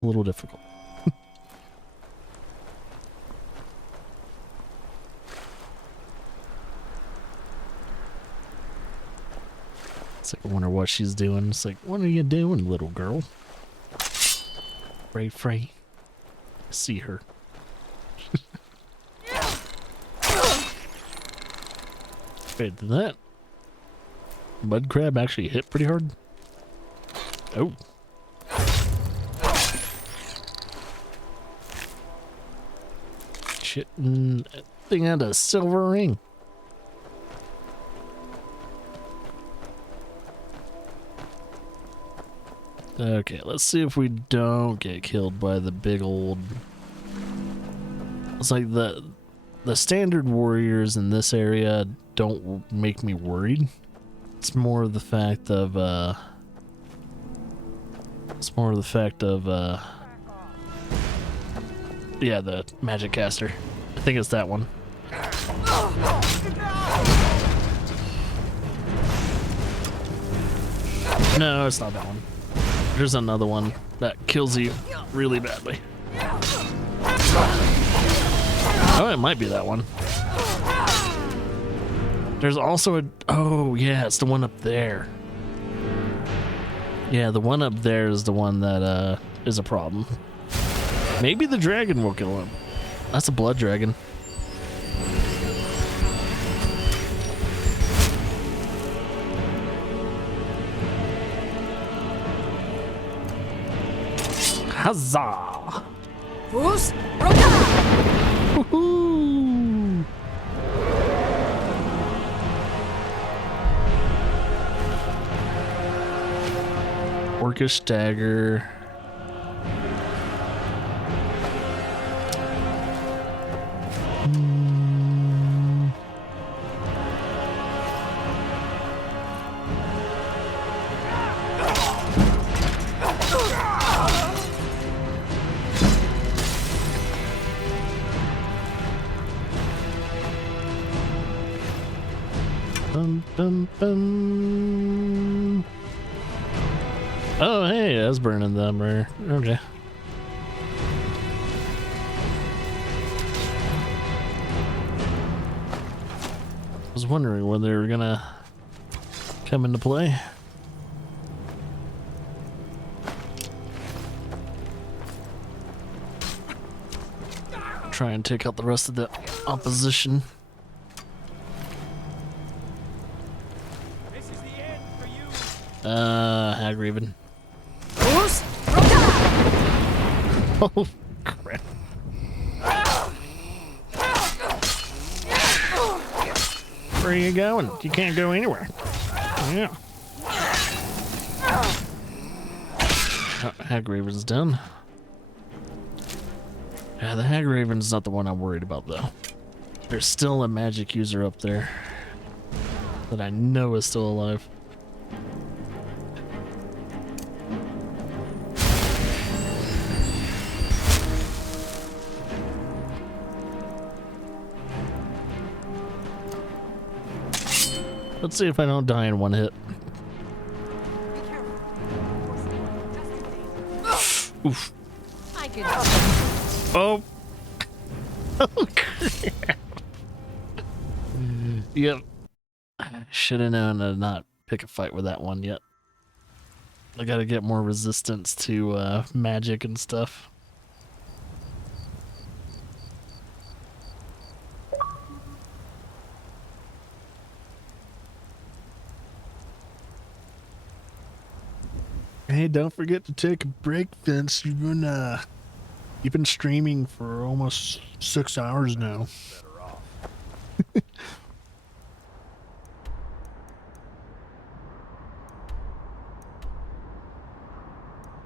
A little difficult. It's like, I wonder what she's doing. It's like, what are you doing, little girl? Frey. I see her. Wait, did that mud crab actually hit pretty hard? Oh. Shit, that thing had a silver ring. Okay, let's see if we don't get killed by the big old... It's like the standard warriors in this area don't make me worried. It's more of the fact of yeah, the magic caster. I think it's that one. No, it's not that one. There's another one that kills you really badly. Oh, it might be that one. There's also a... Oh, yeah, it's the one up there. Yeah, the one up there is the one that is a problem. Maybe the dragon will kill him. That's a blood dragon. Huzzah! Woohoo! Orcish dagger. Bum, bum. Oh, hey, that's burning them rare. Okay. I was wondering when they were gonna come into play. Try and take out the rest of the opposition. Hagriven. Oh, crap. Where are you going? You can't go anywhere. Yeah. Oh, Hagriven's done. Yeah, the Hagriven's not the one I'm worried about, though. There's still a magic user up there that I know is still alive. Let's see if I don't die in one hit. Oof. Oh. Oh, crap. Yep. Should have known to not pick a fight with that one yet. I gotta get more resistance to magic and stuff. Hey, don't forget to take a break, Vince. You've been streaming for almost 6 hours now. Better off.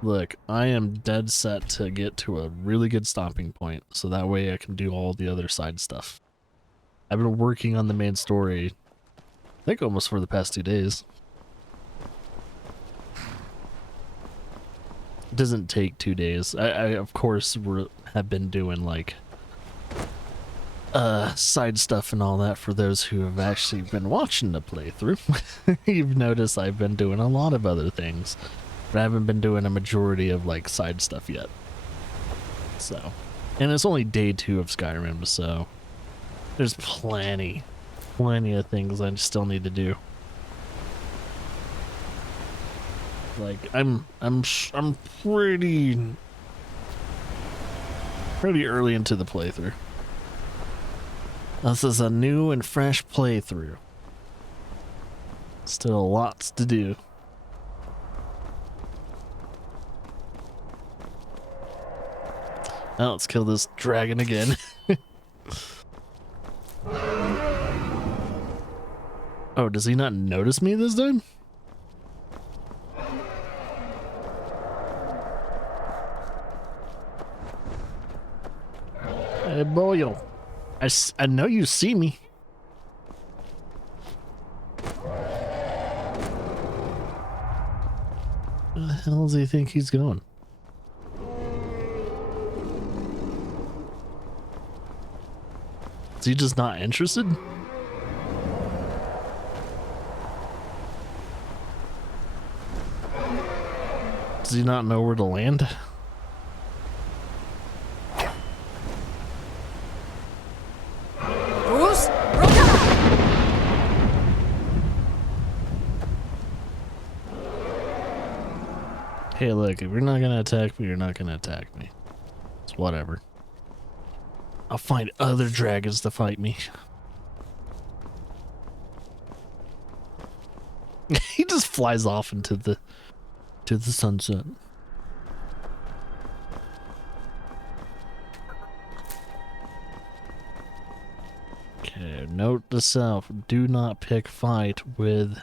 Look, I am dead set to get to a really good stopping point, so that way I can do all the other side stuff. I've been working on the main story, I think almost for the past 2 days. It doesn't take 2 days. I of course have been doing like side stuff and all that for those who have actually been watching the playthrough. You've noticed I've been doing a lot of other things, but I haven't been doing a majority of like side stuff yet. So, and it's only day 2 of Skyrim, so there's plenty of things I still need to do. Like I'm pretty early into the playthrough. This is a new and fresh playthrough. Still lots to do. Now let's kill this dragon again. Oh, does he not notice me this time? Hey, boy, I know you see me. Where the hell does he think he's going? Is he just not interested? Does he not know where to land? Hey, look, if you're not gonna attack me, you're not gonna attack me. It's whatever. I'll find other dragons to fight me. He just flies off into the sunset. Okay, note to self, do not pick fight with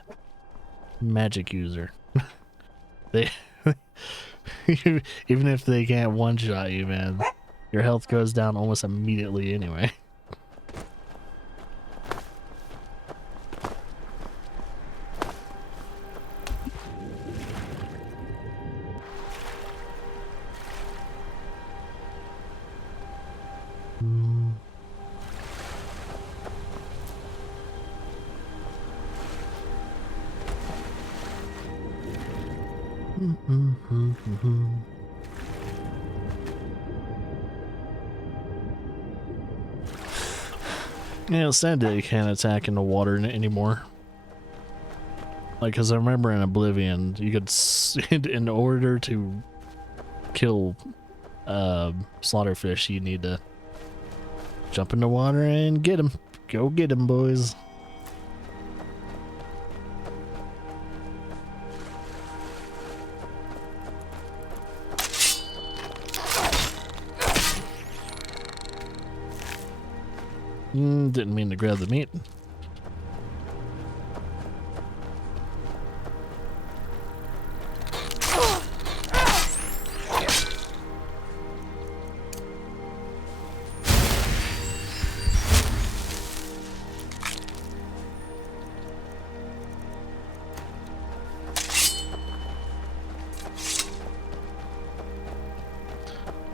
magic user. They even if they can't one-shot you, man, your health goes down almost immediately anyway. Yeah, it's sad that you can't attack in the water anymore. Like, cause I remember in Oblivion, you could, in order to kill slaughterfish, you need to jump in the water and get him. Go get him, boys. Didn't mean to grab the meat.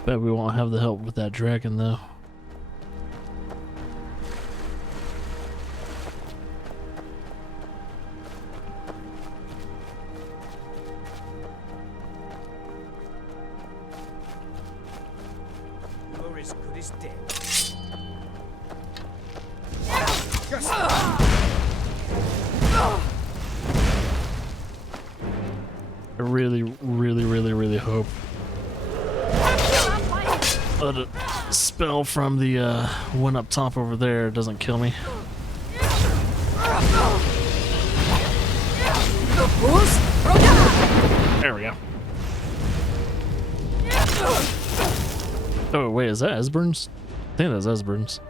Bet we won't have the help with that dragon though. I really hope that a spell from the one up top over there doesn't kill me. There we go. Oh wait, is that Esbern's? I think that's Esbern's.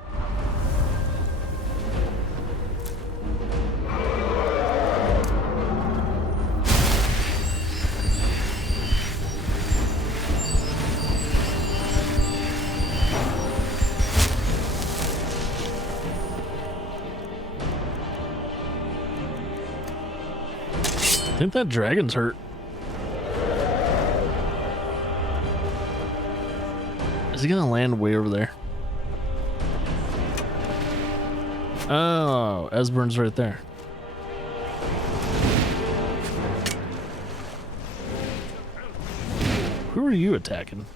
I think that dragon's hurt. Is he gonna land way over there? Oh, Esbern's right there. Who are you attacking?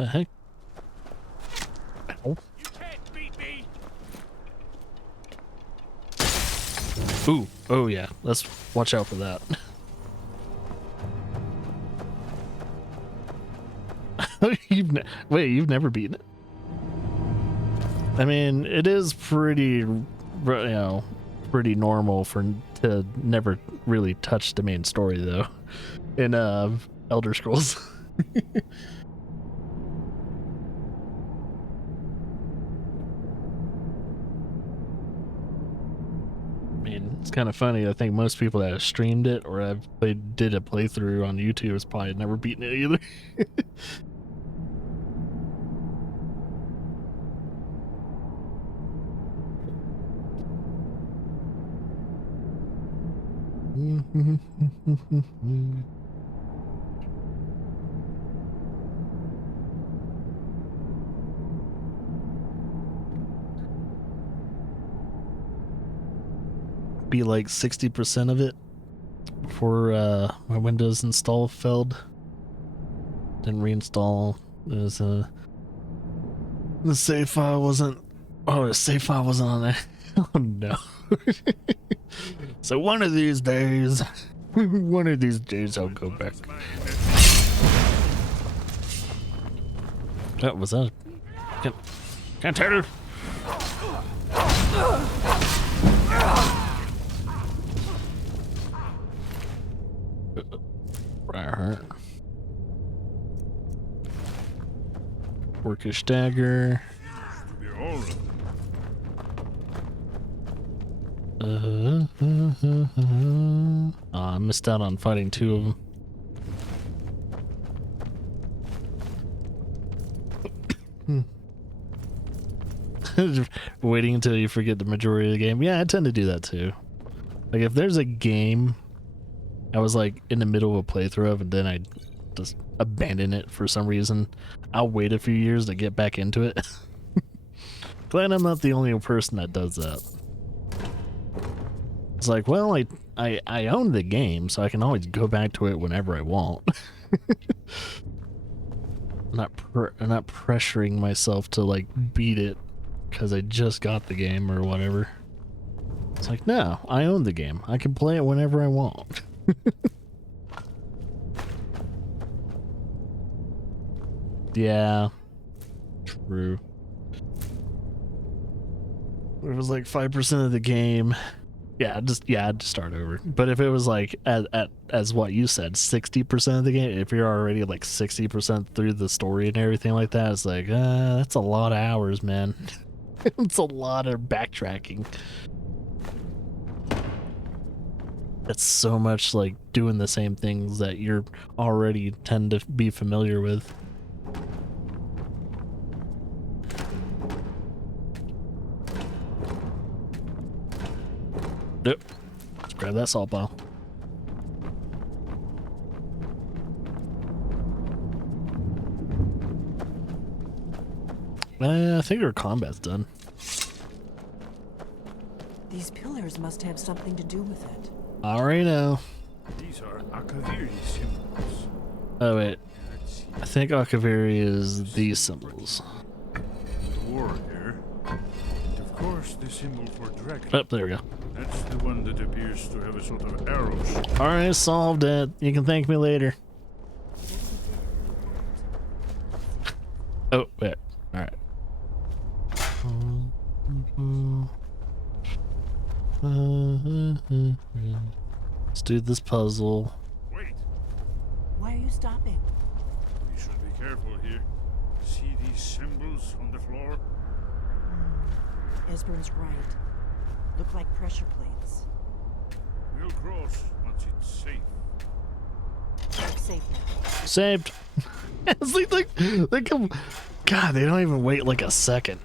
The heck? Ow. You can't beat me. Ooh, oh yeah, let's watch out for that. Wait, you've never beaten it? I mean, it is pretty, pretty normal to never really touch the main story though, in Elder Scrolls. I mean, it's kind of funny. I think most people that have streamed it or did a playthrough on YouTube has probably never beaten it either. Be like 60% of it before my Windows install failed. Didn't reinstall. The save file wasn't. Oh, the save file wasn't on there. Oh no. So one of these days, I'll go back. That was that. Can't tell. Right. Orcish dagger. I missed out on fighting two of them. Waiting until you forget the majority of the game. Yeah, I tend to do that too. Like if there's a game I was like in the middle of a playthrough of and then I just abandon it for some reason, I'll wait a few years to get back into it. Glad I'm not the only person that does that. It's like, well, I own the game, so I can always go back to it whenever I want. I'm not pressuring myself to like beat it because I just got the game or whatever. It's like, no, I own the game. I can play it whenever I want. Yeah, true. It was like 5% of the game. Yeah, I'd just start over. But if it was like as what you said, 60% of the game, if you're already like 60% through the story and everything like that, it's like that's a lot of hours, man. It's a lot of backtracking. It's so much like doing the same things that you're already tend to be familiar with. Nope. Let's grab that salt ball. I think our combat's done. These pillars must have something to do with it. I already know. These are Akaviri symbols. Oh wait. I think Akaviri is these symbols. The warrior. And of course the symbol for dragon. Oh, there we go. That's the one that appears to have a sort of arrows. Alright, solved it. You can thank me later. Oh, wait. Alright. Let's do this puzzle. Wait, Why are you stopping? we should be careful here. See these symbols on the floor? Esbern's right. Look like pressure plates. We'll cross once it's safe. They're safe now. Saved. It's like they come. God, they don't even wait like a second.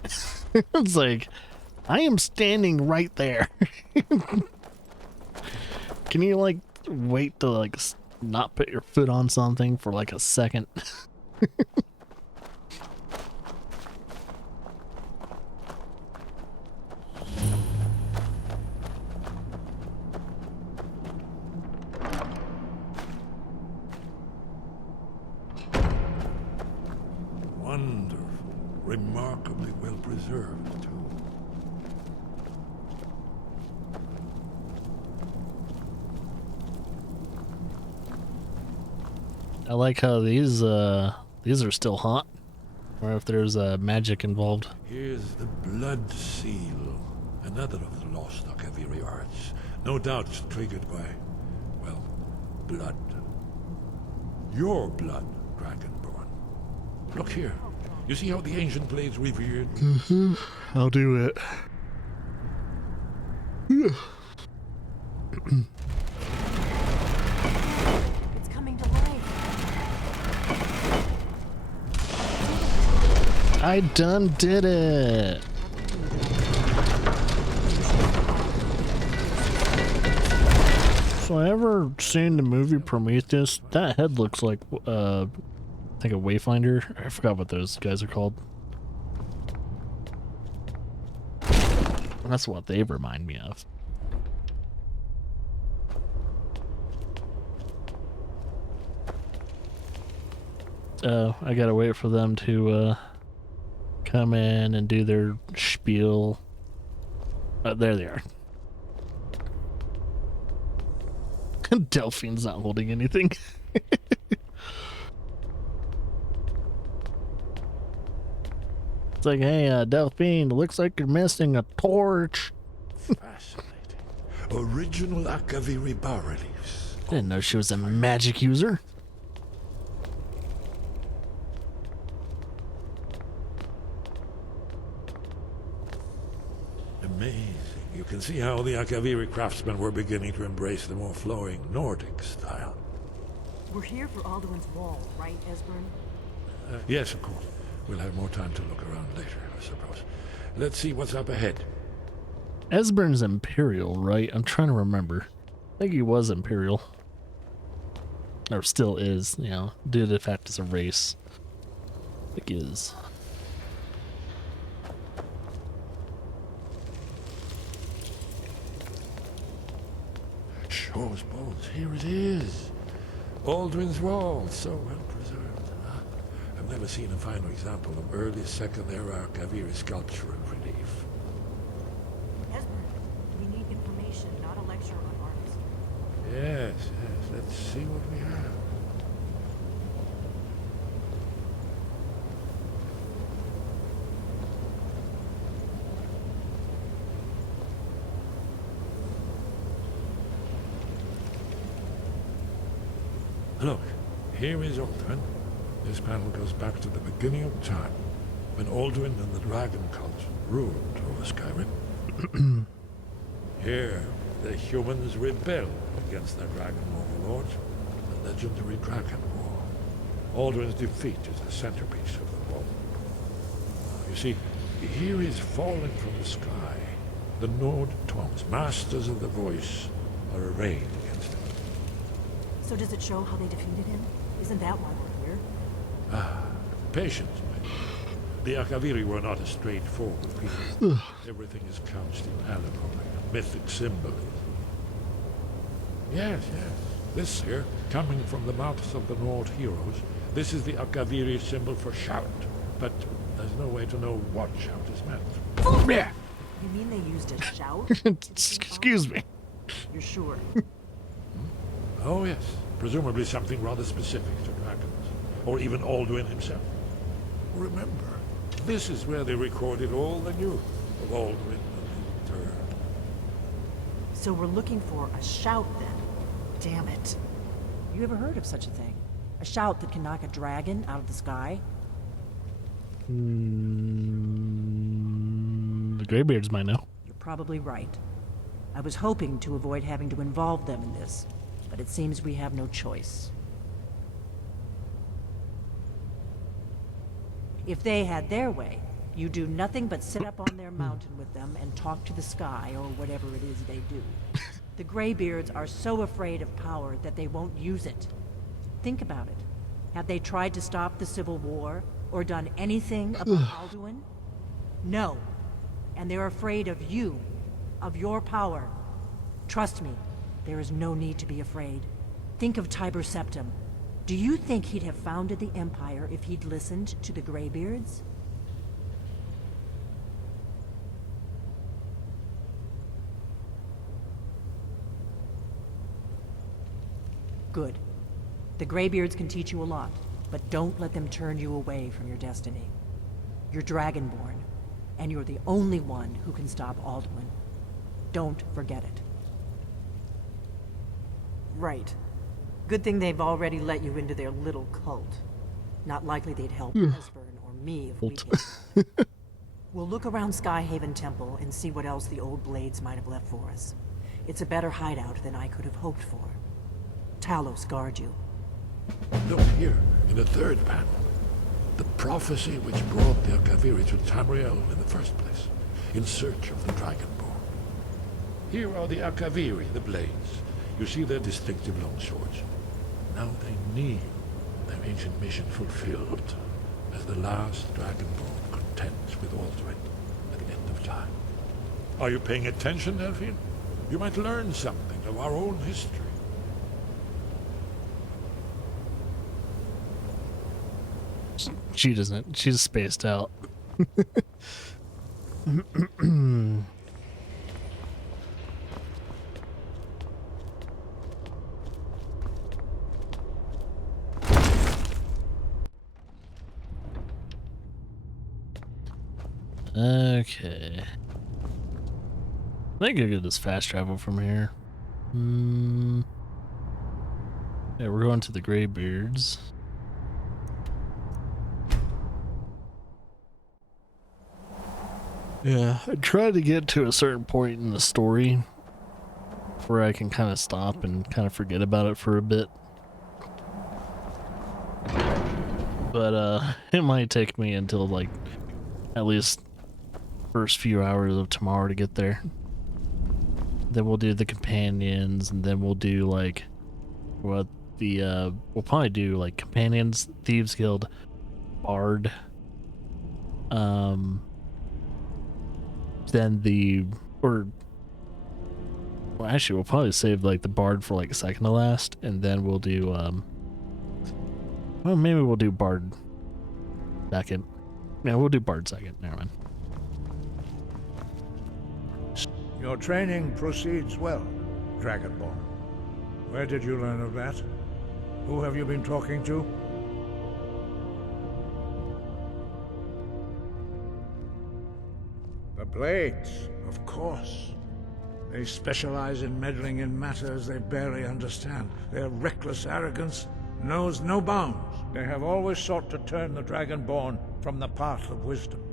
It's like, I am standing right there. Can you like wait to like not put your foot on something for like a second? remarkably well preserved, too. I like how these are still hot, or if there's magic involved. Here's the blood seal, another of the lost Akaviri arts. No doubt triggered by, well, blood. Your blood, Dragonborn. Look here. You see how the ancient blades revered? I'll do it. It's coming to life. I done did it. So I ever seen the movie Prometheus? That head looks like I think a Wayfinder. I forgot what those guys are called. That's what they remind me of. I gotta wait for them to come in and do their spiel. There they are. Delphine's not holding anything. It's like, hey, Delphine, looks like you're missing a torch. Fascinating. Original Akaviri bas-reliefs. Didn't know she was a magic user. Amazing. You can see how the Akaviri craftsmen were beginning to embrace the more flowing Nordic style. We're here for Alduin's wall, right, Esbern? Yes, of course. We'll have more time to look around later, I suppose. Let's see what's up ahead. Esbern's Imperial, right? I'm trying to remember. I think he was Imperial. Or still is, you know, due to the fact it's a race. I think he is. Shaw's bones, here it is. Alduin's Wall, so well preserved. Huh? I've never seen a finer example of early Second Era Akaviri sculpture and relief. Esbern, we need information, not a lecture on arts. Yes, let's see what we have. Look, here is Alduin. This panel goes back to the beginning of time, when Alduin and the dragon cult ruled over Skyrim. Here, the humans rebelled against their dragon overlords, the legendary Dragon War. Alduin's defeat is the centerpiece of the wall. You see, here is falling from the sky. The Nord Tongs, masters of the voice, are arrayed against him. So does it show how they defeated him? Isn't that why we're here? Patience, my dear. The Akaviri were not a straightforward people. Everything is couched in allegory and mythic symbolism. Yes. This here, coming from the mouths of the Nord heroes, this is the Akaviri symbol for shout. But there's no way to know what shout is meant. Yeah. You mean they used a shout? Excuse me. You're sure? Oh yes, presumably something rather specific to dragons, or even Alduin himself. Remember, this is where they recorded all they knew of Alduin and his turn. So we're looking for a shout then. Damn it. You ever heard of such a thing? A shout that can knock a dragon out of the sky? The Greybeards might know. You're probably right. I was hoping to avoid having to involve them in this, but it seems we have no choice. If they had their way, you do nothing but sit up on their mountain with them and talk to the sky, or whatever it is they do. The Greybeards are so afraid of power that they won't use it. Think about it. Have they tried to stop the Civil War, or done anything about Alduin? No. And they're afraid of you, of your power. Trust me, there is no need to be afraid. Think of Tiber Septim. Do you think he'd have founded the Empire if he'd listened to the Greybeards? Good. The Greybeards can teach you a lot, but don't let them turn you away from your destiny. You're Dragonborn, and you're the only one who can stop Alduin. Don't forget it. Right. Good thing they've already let you into their little cult. Not likely they'd help Esbern or me if we came. We'll look around Skyhaven Temple and see what else the old blades might have left for us. It's a better hideout than I could have hoped for. Talos guard you. Look here, in the third panel. The prophecy which brought the Akaviri to Tamriel in the first place, in search of the Dragonborn. Here are the Akaviri, the blades. You see their distinctive long swords. Now they need their ancient mission fulfilled, as the last Dragonborn contends with Alduin at the end of time. Are you paying attention, Delphine? You might learn something of our own history. She doesn't. She's spaced out. Okay. I think I could just fast travel from here. Yeah, we're going to the Greybeards. Yeah, I tried to get to a certain point in the story where I can kind of stop and kind of forget about it for a bit. But it might take me until like at least first few hours of tomorrow to get there. Then we'll do the companions, and then we'll do like what the we'll probably do like companions, Thieves Guild, Bard, then well, actually we'll probably save like the Bard for like second to last, and then we'll do well, maybe we'll do Bard second. Yeah, we'll do Bard second. Never mind. Your training proceeds well, Dragonborn. Where did you learn of that? Who have you been talking to? The Blades, of course. They specialize in meddling in matters they barely understand. Their reckless arrogance knows no bounds. They have always sought to turn the Dragonborn from the path of wisdom.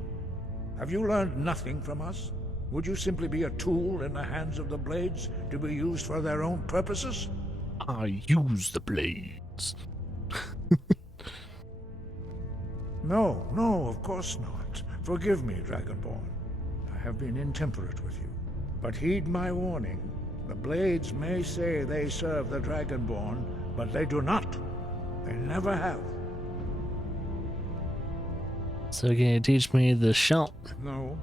Have you learned nothing from us? Would you simply be a tool in the hands of the Blades to be used for their own purposes? I use the blades. No, no, of course not. Forgive me, Dragonborn. I have been intemperate with you. But heed my warning. The Blades may say they serve the Dragonborn, but they do not. They never have. So can you teach me the shout? No.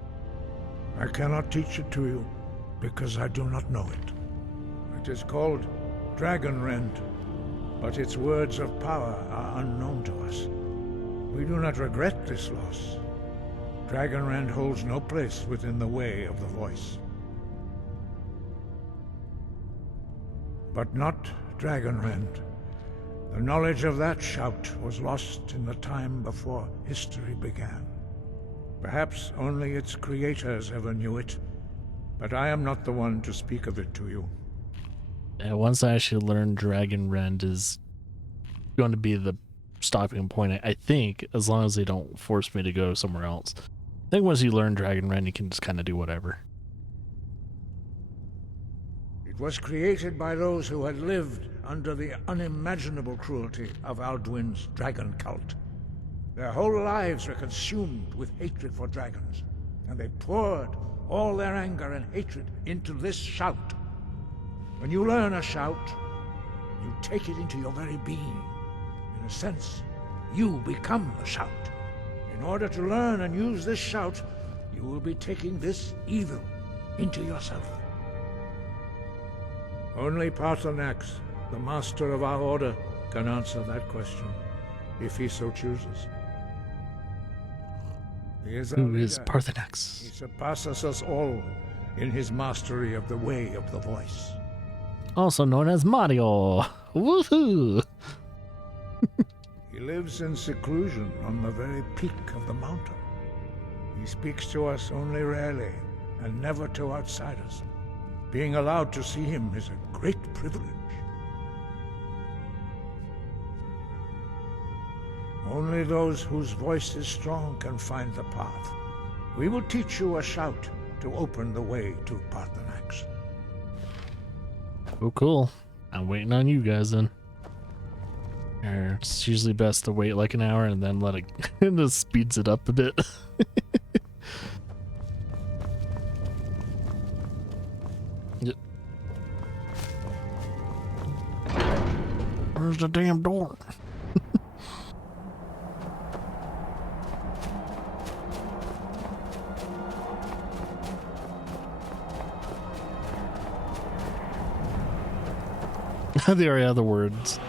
I cannot teach it to you, because I do not know it. It is called Dragonrend, but its words of power are unknown to us. We do not regret this loss. Dragonrend holds no place within the way of the voice. But not Dragonrend. The knowledge of that shout was lost in the time before history began. Perhaps only its creators ever knew it, but I am not the one to speak of it to you. Yeah, once I actually learn Dragonrend is going to be the stopping point, I think, as long as they don't force me to go somewhere else. I think once you learn Dragonrend, you can just kind of do whatever. It was created by those who had lived under the unimaginable cruelty of Alduin's dragon cult. Their whole lives were consumed with hatred for dragons, and they poured all their anger and hatred into this shout. When you learn a shout, you take it into your very being. In a sense, you become the shout. In order to learn and use this shout, you will be taking this evil into yourself. Only Paarthurnax, the master of our order, can answer that question, if he so chooses. He is our Who is leader. Paarthurnax? He surpasses us all in his mastery of the way of the voice. Also known as Mario. Woohoo! He lives in seclusion on the very peak of the mountain. He speaks to us only rarely, and never to outsiders. Being allowed to see him is a great privilege. Only those whose voice is strong can find the path. We will teach you a shout to open the way to Parthenax. Oh, cool. I'm waiting on you guys then. It's usually best to wait like an hour and then let it and just speeds it up a bit. Yep. Where's the damn door? They already have the words.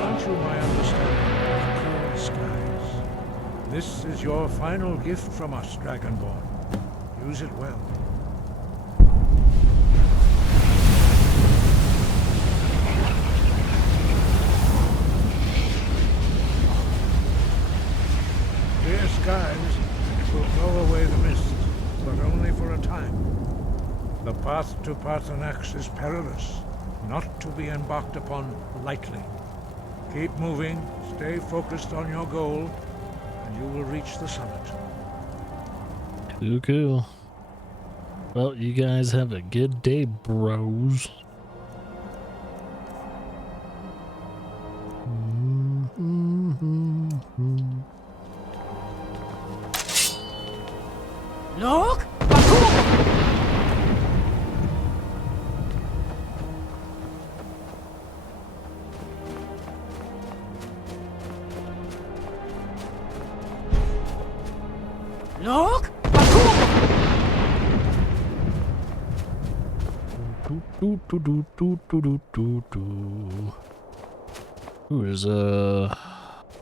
Grant you my understanding of clear skies. This is your final gift from us, Dragonborn. Use it well. Clear skies will blow away the mist, but only for a time. The path to Parthenax is perilous, not to be embarked upon lightly. Keep moving, stay focused on your goal, and you will reach the summit. Cool. Well, you guys have a good day, bros. Look! Look! Ooh, there's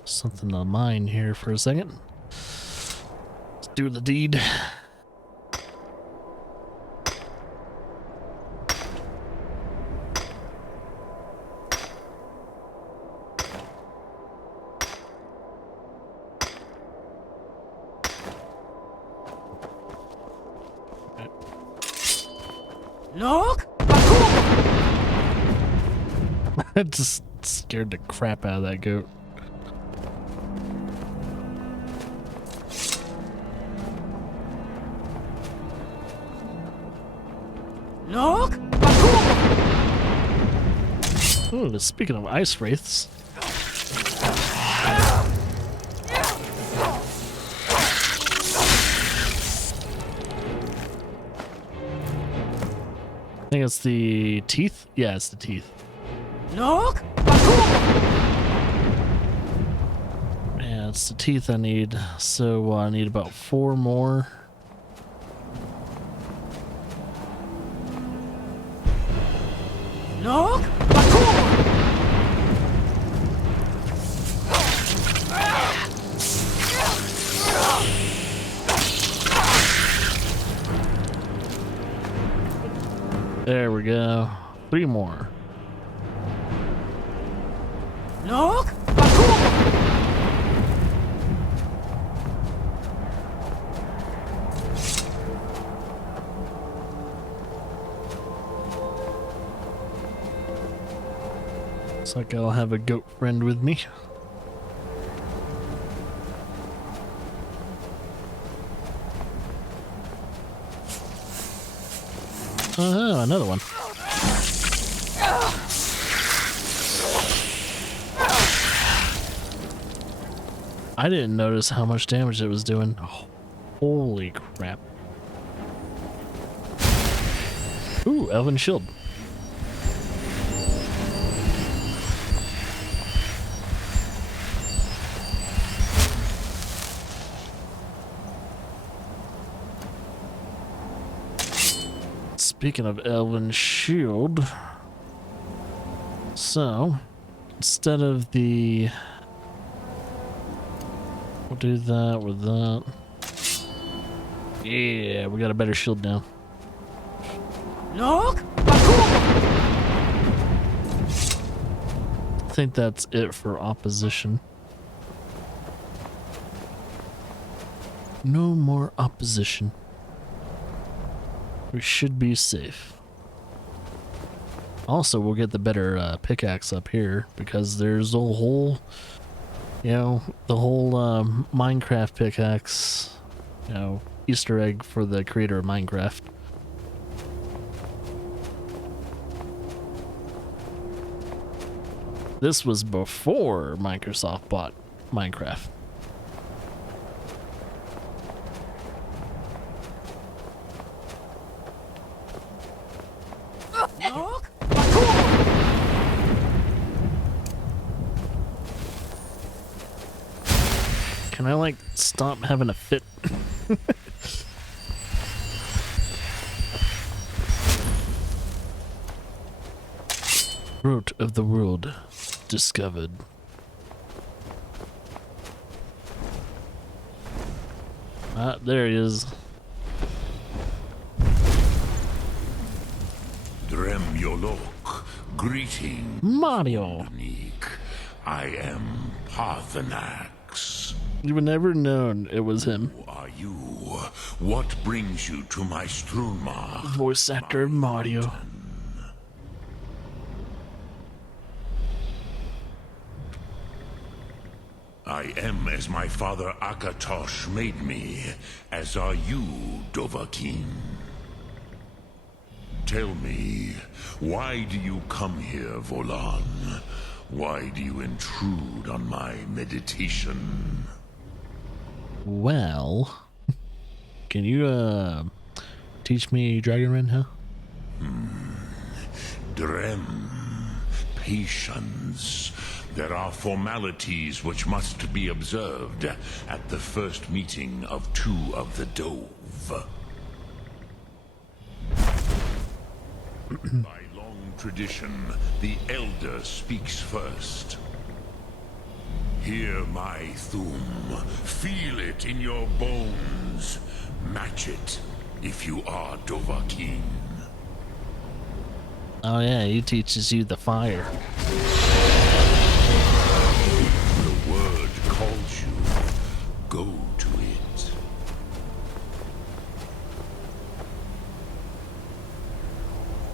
something to mine here for a second. Let's do the deed. Look! I just scared the crap out of that goat. Look! Ooh, speaking of ice wraiths. I think it's the teeth? Yeah, it's the teeth. Look! Yeah, it's the teeth I need. So I need about 4 more. Look! There we go. 3 more. Look! Looks like I'll have a goat friend with me. Oh, another one. I didn't notice how much damage it was doing. Oh, holy crap. Ooh, Elven Shield. Speaking of Elven Shield, so instead of the, we'll do that with that. Yeah, we got a better shield now. Look! I think that's it for opposition. No more opposition. We should be safe. Also, we'll get the better pickaxe up here because there's a whole, the whole Minecraft pickaxe, Easter egg for the creator of Minecraft. This was before Microsoft bought Minecraft. Look! Can I, like, stop having a fit? Root of the world discovered. Ah, there he is. Drem Yolok, greeting. Mario. Unique. I am Parthenax. You would never known it was him. Who are you? What brings you to my Strunma? Voice actor Mario. I am as my father Akatosh made me, as are you, Dovahkiin. Tell me, why do you come here, Volan? Why do you intrude on my meditation? Well, can you teach me Dragonrin, huh? Drem, patience. There are formalities which must be observed at the first meeting of two of the Dove. By long tradition, the Elder speaks first. Hear my Thum. Feel it in your bones. Match it if you are Dovahkiin. Oh yeah, he teaches you the fire. The word calls you. Go to it.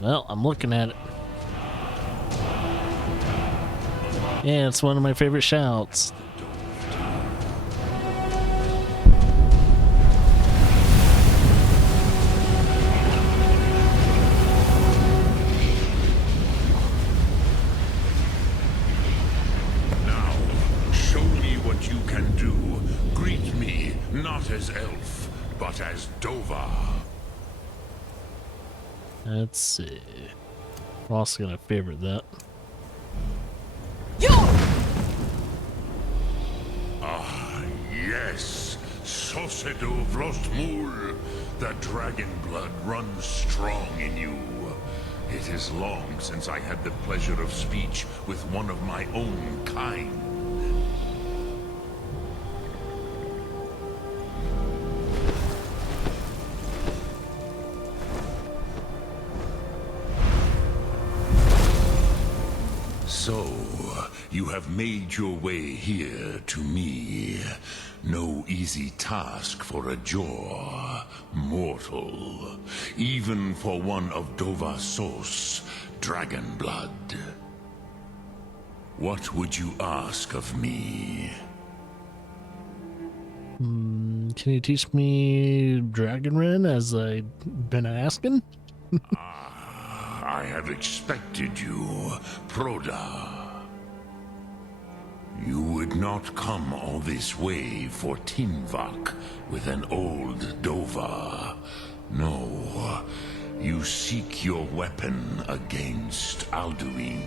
Well, I'm looking at it. Yeah, it's one of my favorite shouts. Now, show me what you can do. Greet me, not as elf, but as Dova. Let's see. Ross gonna favorite that. Ah, yes. Sosedo Vrostmul. The dragon blood runs strong in you. It is long since I had the pleasure of speech with one of my own kind. So, you have made your way here to me. No easy task for a Jor, mortal. Even for one of Dovasos, dragon blood. What would you ask of me? Can you teach me Dragonrin as I've been asking? I have expected you, Proda. You would not come all this way for Tinvak with an old Dova. No, you seek your weapon against Alduin.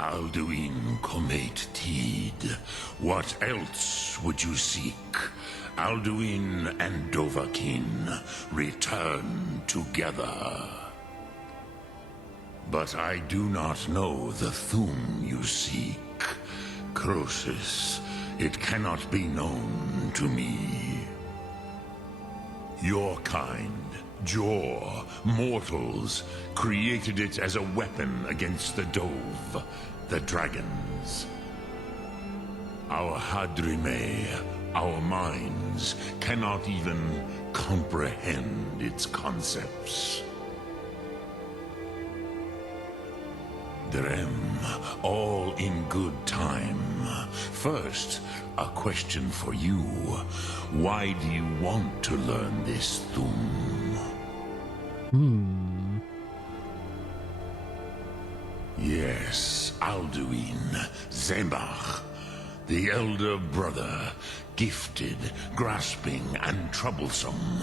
Alduin Comate Teed. What else would you seek? Alduin and Dovahkiin return together. But I do not know the Thum you seek. Croesus, it cannot be known to me. Your kind, Jor, mortals, created it as a weapon against the Dove, the dragons. Our Hadrime, our minds, cannot even comprehend its concepts. Drem, all in good time. First, a question for you. Why do you want to learn this Thum? Yes, Alduin, Zemach, the elder brother, gifted, grasping, and troublesome,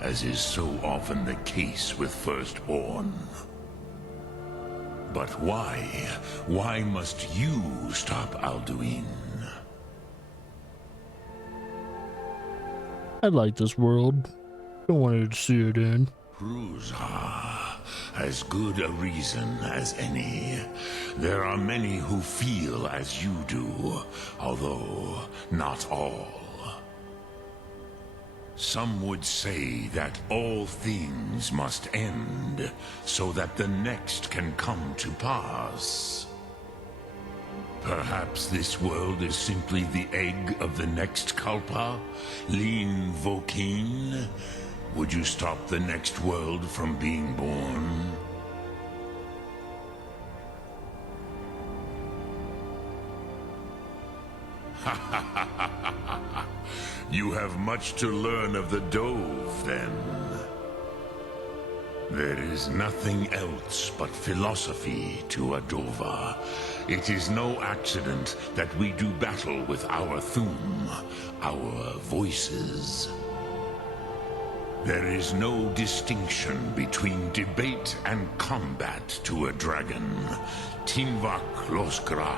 as is so often the case with Firstborn. But why? Why must you stop Alduin? I like this world. Don't want to see it in. Ruzha, as good a reason as any. There are many who feel as you do, although not all. Some would say that all things must end, so that the next can come to pass. Perhaps this world is simply the egg of the next Kalpa, Lin Vokin. Would you stop the next world from being born? You have much to learn of the Dove, then. There is nothing else but philosophy to a Dova. It is no accident that we do battle with our Thum, our voices. There is no distinction between debate and combat to a dragon. Timvak Loskra.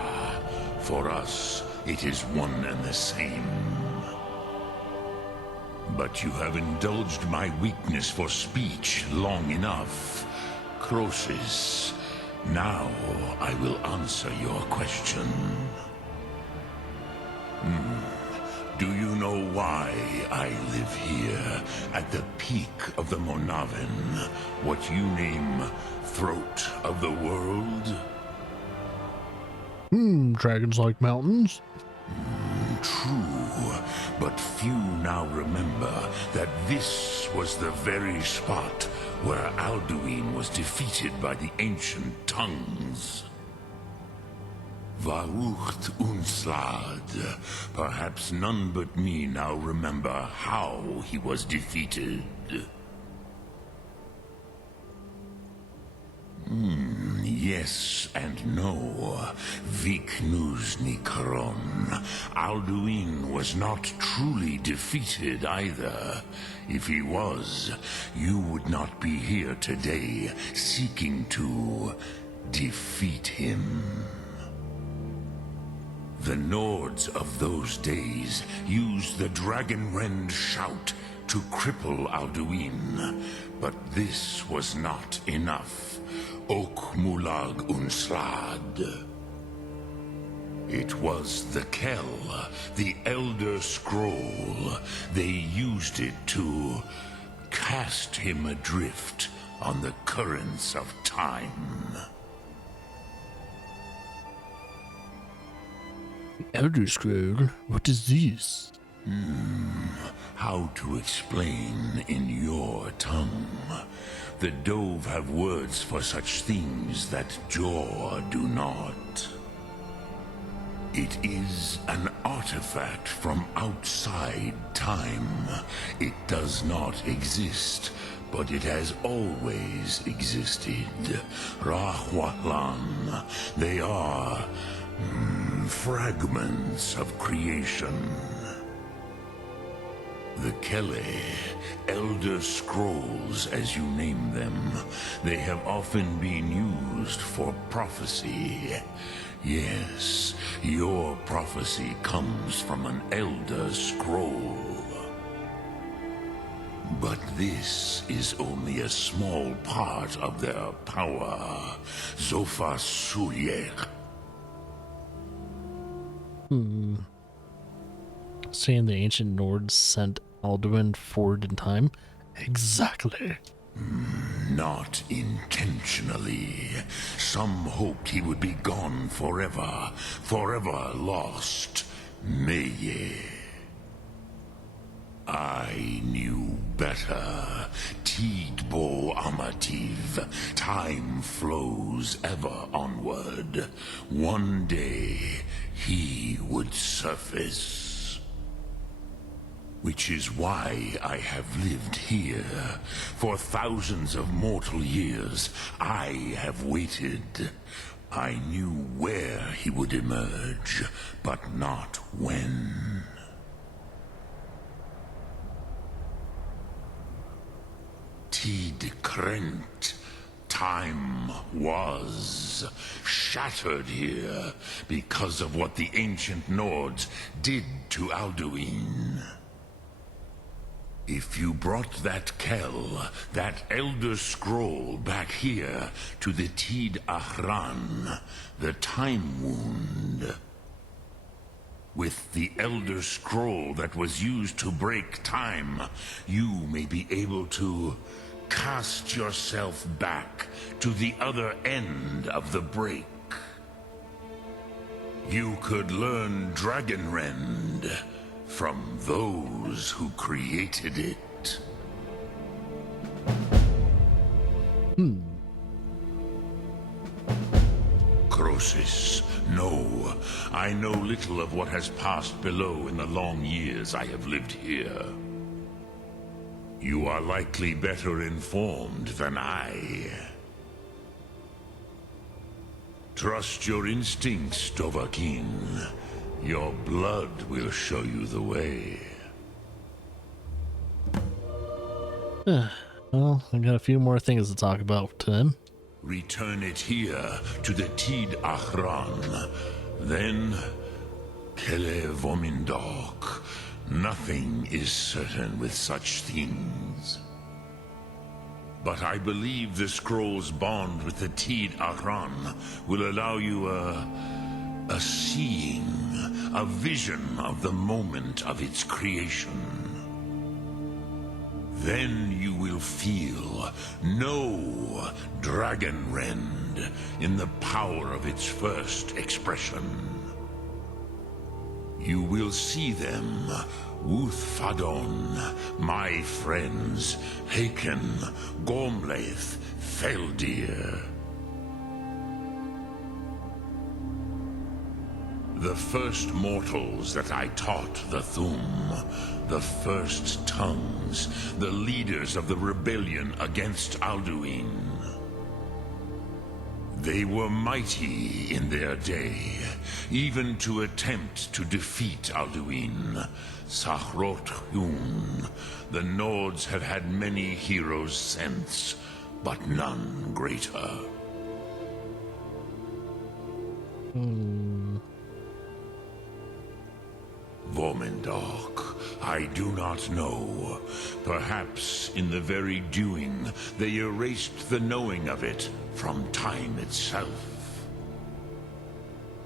For us, it is one and the same. But you have indulged my weakness for speech long enough. Croesus, now I will answer your question. Do you know why I live here, at the peak of the Monavin, what you name Throat of the World? Dragons like mountains. True, but few now remember that this was the very spot where Alduin was defeated by the ancient tongues. Varucht Unslad. Perhaps none but me now remember how he was defeated. Yes and no. Viknuzny Karon. Alduin was not truly defeated either. If he was, you would not be here today seeking to defeat him. The Nords of those days used the Dragonrend shout to cripple Alduin, but this was not enough. Ok Mulag Unslad. It was the Kell, the Elder Scroll. They used it to cast him adrift on the currents of time. Elder Scroll? What is this? How to explain in your tongue? The Dove have words for such things that Jor do not. It is an artifact from outside time. It does not exist, but it has always existed. Rahwalan. They are fragments of creation. The Kele, Elder Scrolls as you name them, they have often been used for prophecy. Yes, your prophecy comes from an Elder Scroll. But this is only a small part of their power. Zofa Suyek. Saying the ancient Nords sent Alduin forward in time Exactly. Not intentionally. Some hoped he would be gone forever, forever lost. Meye. I knew better. Tidbo Amativ. Time flows ever onward. One day, he would surface. Which is why I have lived here. For thousands of mortal years, I have waited. I knew where he would emerge, but not when. Tid Krent. Time was shattered here because of what the ancient Nords did to Alduin. If you brought that Kell, that Elder Scroll back here to the Tid Ahran, the Time Wound, with the Elder Scroll that was used to break time, you may be able to cast yourself back to the other end of the break. You could learn Dragonrend from those who created it. Crosis, no. I know little of what has passed below in the long years I have lived here. You are likely better informed than I. Trust your instincts, Dovahkiin. Your blood will show you the way. Well, I got a few more things to talk about to him. Return it here to the Tid Ahran. Then, Kele Vomindok. Nothing is certain with such things. But I believe the scroll's bond with the Tid Ahran will allow you a seeing, a vision of the moment of its creation. Then you will feel, know Dragonrend in the power of its first expression. You will see them, Wuthfadon, my friends, Haken, Gormlaith, Feldir. The first mortals that I taught the Thum, the first tongues, the leaders of the rebellion against Alduin. They were mighty in their day, even to attempt to defeat Alduin. Sahrot Hun, the Nords have had many heroes since, but none greater. Vomindok, I do not know. Perhaps in the very doing, they erased the knowing of it from time itself.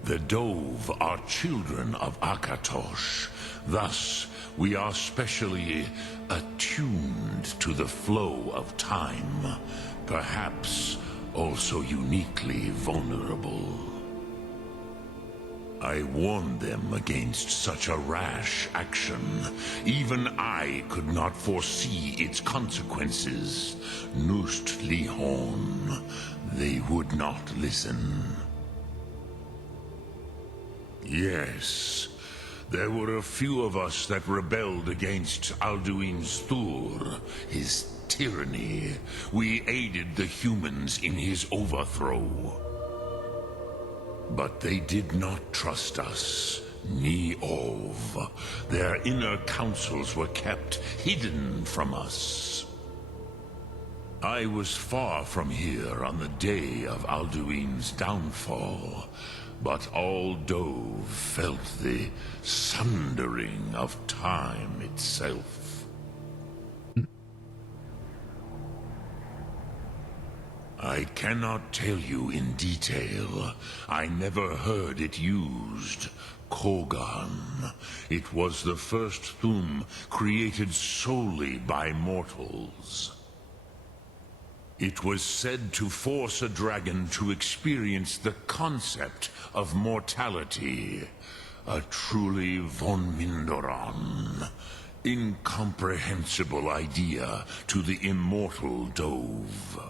The Dove are children of Akatosh. Thus, we are specially attuned to the flow of time. Perhaps also uniquely vulnerable. I warned them against such a rash action. Even I could not foresee its consequences. Nust Lihon, they would not listen. Yes, there were a few of us that rebelled against Alduin's Thur, his tyranny. We aided the humans in his overthrow. But they did not trust us, ni Ov. Their inner counsels were kept hidden from us. I was far from here on the day of Alduin's downfall, but all Dove felt the sundering of time itself. I cannot tell you in detail. I never heard it used. Kogan. It was the first Thum created solely by mortals. It was said to force a dragon to experience the concept of mortality. A truly von Mindoran, incomprehensible idea to the immortal Dove.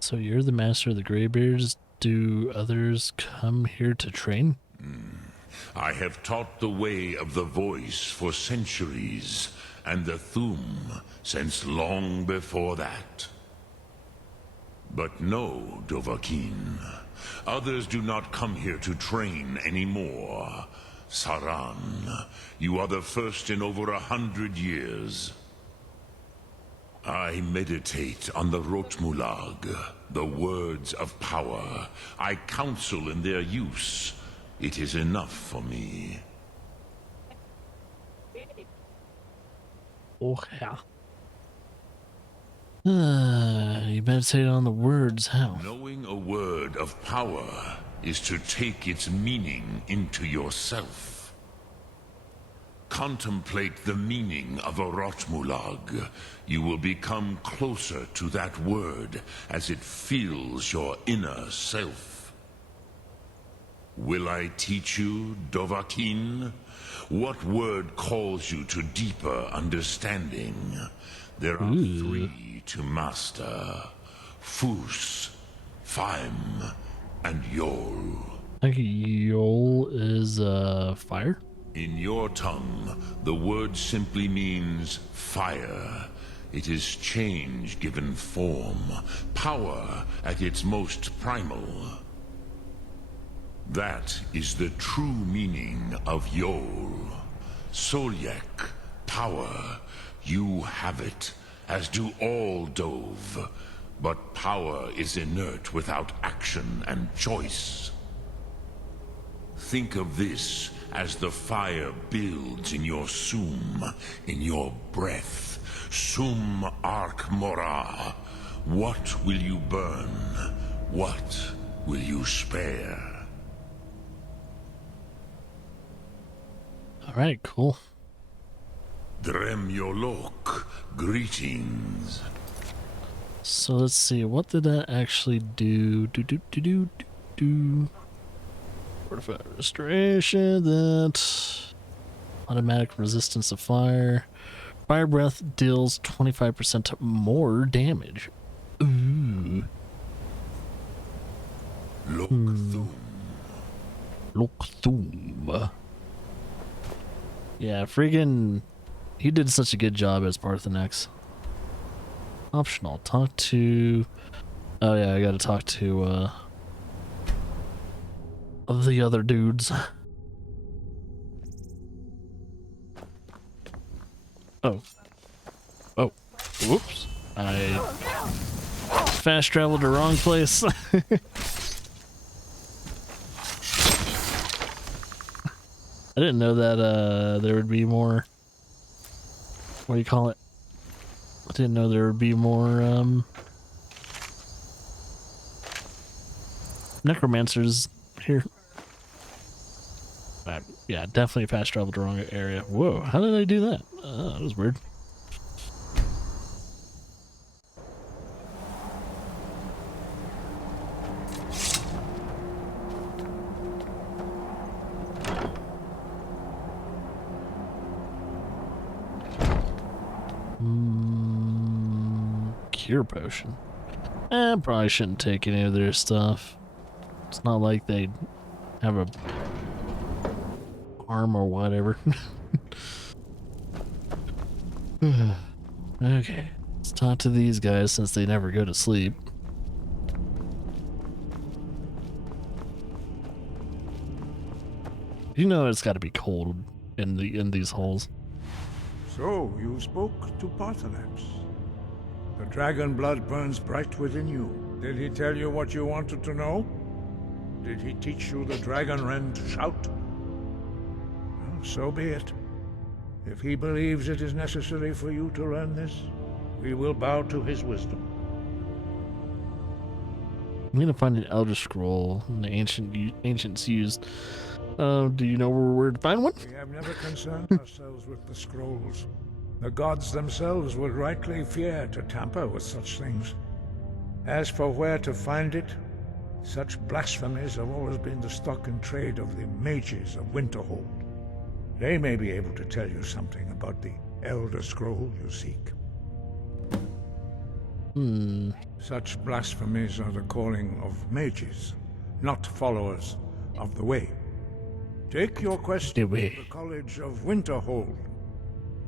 So you're the master of the Greybeards. Do others come here to train? I have taught the way of the voice for centuries, and the Thum since long before that. But no, Dovahkiin. Others do not come here to train anymore. Saran, you are the first in over 100 years. I meditate on the Rotmulag, the words of power. I counsel in their use. It is enough for me. Oh, yeah. You meditate on the words, how? Knowing a word of power is to take its meaning into yourself. Contemplate the meaning of a Rotmulag. You will become closer to that word as it fills your inner self. Will I teach you, Dovahkiin? What word calls you to deeper understanding? There are 3 to master. Fus, Faim, and Yol. I think Yol is fire. In your tongue, the word simply means fire. It is change given form, power at its most primal. That is the true meaning of Yol. Solyek, power. You have it, as do all Dove. But power is inert without action and choice. Think of this as the fire builds in your Sum, in your breath. Sum Ark Mora. What will you burn? What will you spare? Alright, cool. Drem Yolok, greetings. So let's see, what did that actually do? Fortified restoration, that automatic resistance to fire. Fire breath deals 25% more damage. Ooh. Lokthum. Lokthum. Yeah, friggin' he did such a good job as Parthenax. Optional. Talk to... Oh yeah, I gotta talk to, of the other dudes. Oh. Oh. Whoops. I fast traveled the wrong place. I didn't know that there would be more... What do you call it? I didn't know there would be more necromancers here. Yeah, definitely fast traveled the wrong area. Whoa, how did I do that? That was weird. Cure potion. Probably shouldn't take any of their stuff. It's not like they have a arm or whatever. Okay, let's talk to these guys since they never go to sleep. You know it's got to be cold in these holes. So, you spoke to Parthenax. The dragon blood burns bright within you. Did he tell you what you wanted to know? Did he teach you the dragon rend shout? Well, so be it. If he believes it is necessary for you to learn this, we will bow to his wisdom. I'm gonna find an Elder Scroll the ancients used. Do you know where to find one? We have never concerned ourselves with the scrolls. The gods themselves would rightly fear to tamper with such things. As for where to find it, such blasphemies have always been the stock and trade of the mages of Winterhold. They may be able to tell you something about the Elder Scroll you seek. Such blasphemies are the calling of mages, not followers of the Way. Take your quest The to Way. the College of Winterhold.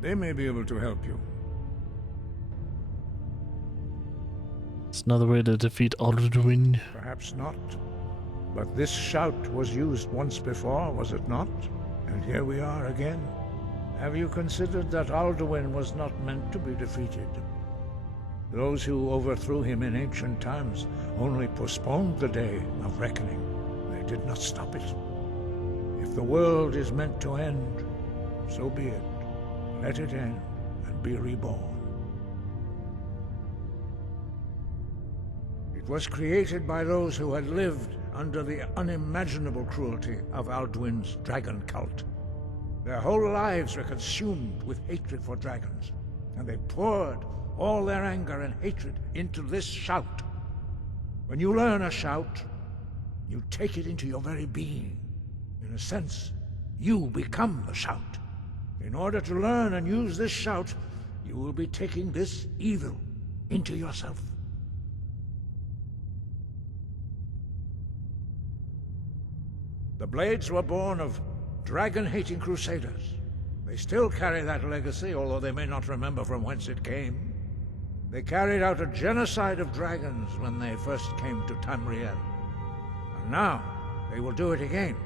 They may be able to help you. It's another way to defeat Alduin. Perhaps not. But this shout was used once before, was it not? And here we are again. Have you considered that Alduin was not meant to be defeated? Those who overthrew him in ancient times only postponed the day of reckoning. They did not stop it. If the world is meant to end, so be it. Let it end and be reborn. It was created by those who had lived under the unimaginable cruelty of Alduin's dragon cult. Their whole lives were consumed with hatred for dragons, and they poured all their anger and hatred into this shout. When you learn a shout, you take it into your very being. In a sense, you become the shout. In order to learn and use this shout, you will be taking this evil into yourself. The Blades were born of dragon-hating crusaders. They still carry that legacy, although they may not remember from whence it came. They carried out a genocide of dragons when they first came to Tamriel. And now, they will do it again.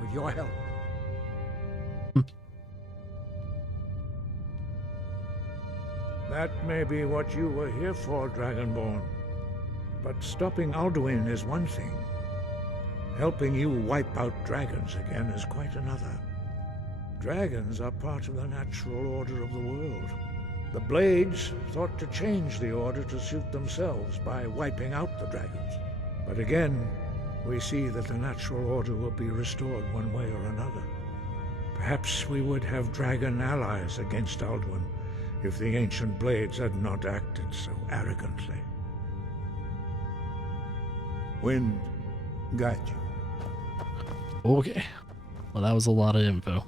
With your help. That may be what you were here for, Dragonborn. But stopping Alduin is one thing. Helping you wipe out dragons again is quite another. Dragons are part of the natural order of the world. The Blades thought to change the order to suit themselves by wiping out the dragons. But again, we see that the natural order will be restored one way or another. Perhaps we would have dragon allies against Alduin if the ancient Blades had not acted so arrogantly. Wind, guide you. Okay. Well, that was a lot of info.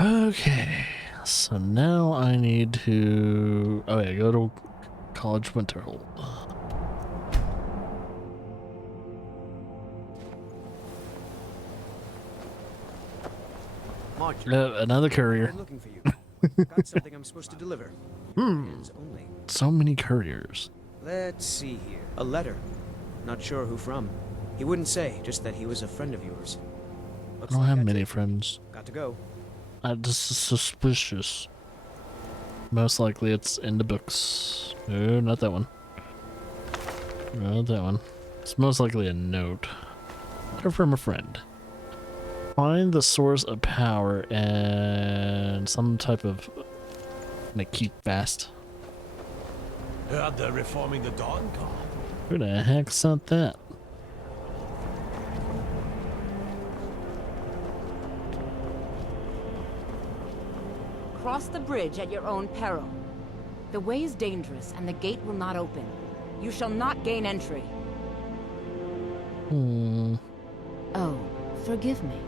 Okay, so now I need to... Oh yeah, go to College Winterhold. Another courier. I'm looking for you. Got something I'm supposed to deliver. Hands only. So many couriers. Let's see here. A letter. Not sure who from. He wouldn't say, just that he was a friend of yours. Looks I don't like have that's many it. friends. Got to go. This is suspicious. Most likely it's in the books. No, not that one. Not that one. It's most likely a note. Or from a friend. Find the source of power and some type of... like keep fast. Heard they're reforming the Dawn Guard. Who the heck sent that? Cross the bridge at your own peril. The way is dangerous and the gate will not open. You shall not gain entry. Oh, forgive me.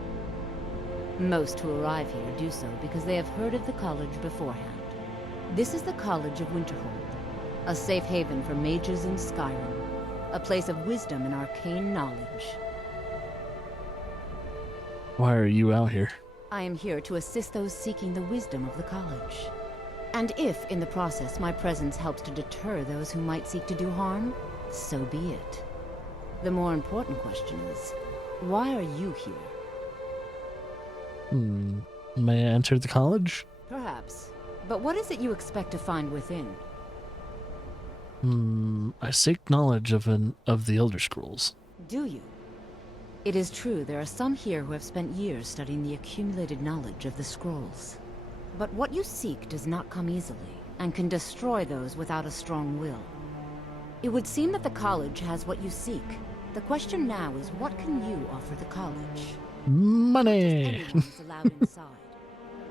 Most who arrive here do so because they have heard of the college beforehand. This is the College of Winterhold, a safe haven for mages in Skyrim, a place of wisdom and arcane knowledge. Why are you out here? I am here to assist those seeking the wisdom of the college. And if, in the process, my presence helps to deter those who might seek to do harm, so be it. The more important question is, why are you here? May I enter the college? Perhaps. But what is it you expect to find within? I seek knowledge of the Elder Scrolls. Do you? It is true there are some here who have spent years studying the accumulated knowledge of the scrolls. But what you seek does not come easily, and can destroy those without a strong will. It would seem that the college has what you seek. The question now is, what can you offer the college? Money! Anyone is allowed inside.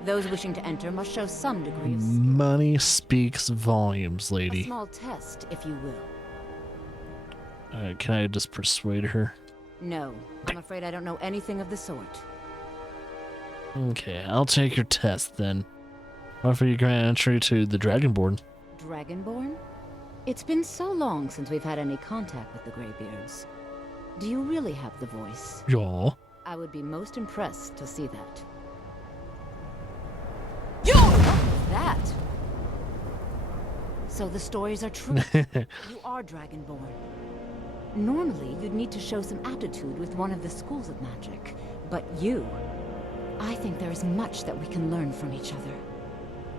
Those wishing to enter must show some degree of skill. Money speaks volumes, A lady. small test, if you will. Can I just persuade her? No, I'm afraid I don't know anything of the sort. Okay, I'll take your test then. Offer you grant entry to the Dragonborn. Dragonborn? It's been so long since we've had any contact with the Greybeards. Do you really have the voice? Yeah. I would be most impressed to see that. Yo! What was that? So the stories are true. You are Dragonborn. Normally, you'd need to show some aptitude with one of the schools of magic. But you... I think there is much that we can learn from each other.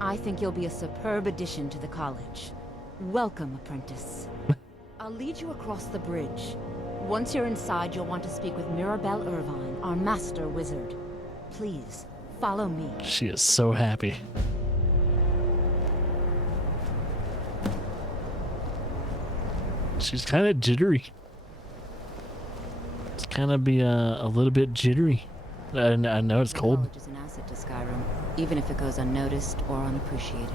I think you'll be a superb addition to the college. Welcome, apprentice. I'll lead you across the bridge. Once you're inside, you'll want to speak with Mirabelle Irvine, our master wizard. Please, follow me. She is so happy. She's kind of jittery. It's kind of be a little bit jittery. I know it's The cold. college is an asset to Skyrim, even if it goes unnoticed or unappreciated.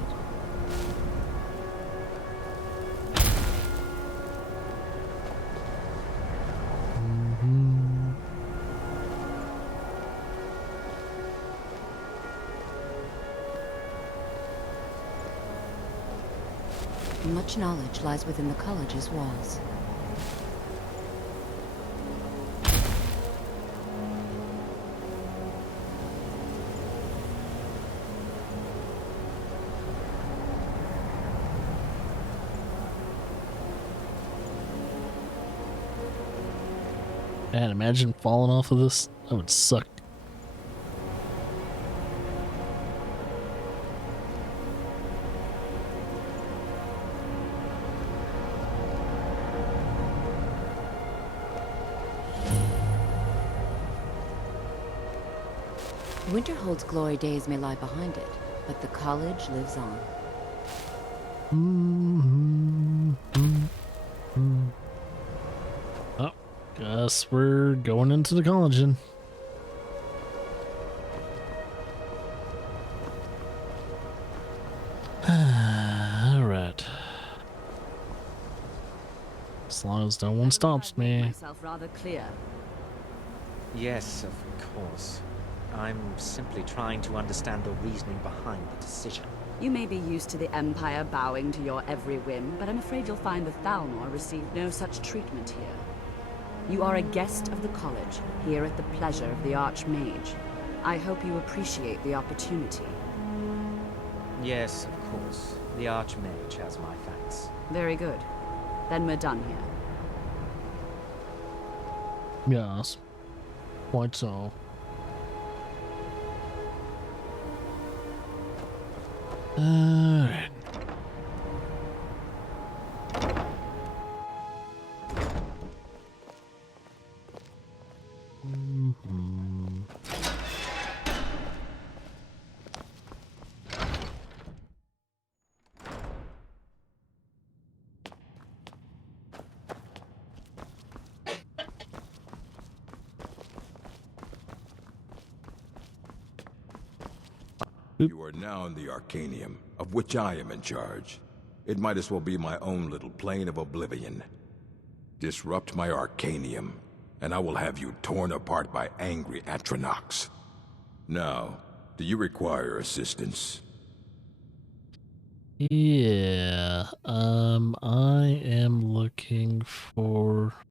Much knowledge lies within the college's walls. Man, imagine falling off of this. That would suck. Winterhold's glory days may lie behind it, but the college lives on. Oh, guess we're going into the college then. Alright. As long as no one stops me. Myself rather clear. Yes, of course. I'm simply trying to understand the reasoning behind the decision. You may be used to the Empire bowing to your every whim, but I'm afraid you'll find the Thalmor receive no such treatment here. You are a guest of the college, here at the pleasure of the Archmage. I hope you appreciate the opportunity. Yes, of course. The Archmage has my thanks. Very good. Then we're done here. Yes. Quite so. Alright. You are now in the Arcanium, of which I am in charge. It might as well be my own little plane of oblivion. Disrupt my Arcanium, and I will have you torn apart by angry Atronachs. Now, do you require assistance? Yeah, I am looking for